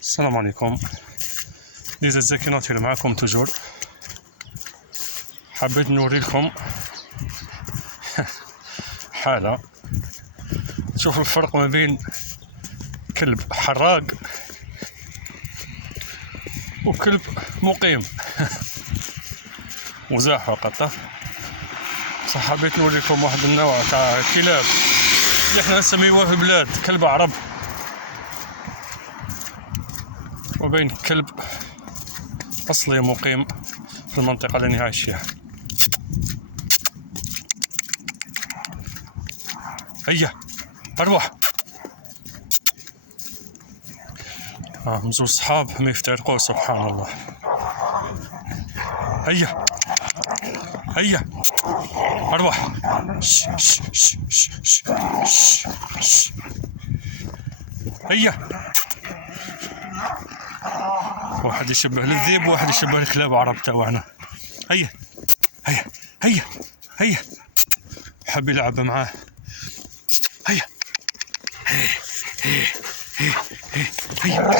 السلام عليكم. ليزا الزكي ناطر معكم توجور. حبيت نوريلكم حالة تشوفوا الفرق ما بين كلب حراق وكلب مقيم مزاح فقط. صح حبيت نوريكم واحد النوع تاع كلاب اللي احنا نسميوه في البلاد كلب عرب، وبين كلب أصلي مقيم في المنطقة اللي أنا عايش فيها. هيا أروح. مزوج صحاب ما يفترقوا سبحان الله. هيا هيا أروح. هيا. واحد يشبه للذئب وواحد يشبه الكلاب عرب تاعنا. هيا هيا هيا هيا. حاب يلعب معاه. هيا هيا هيا هيا.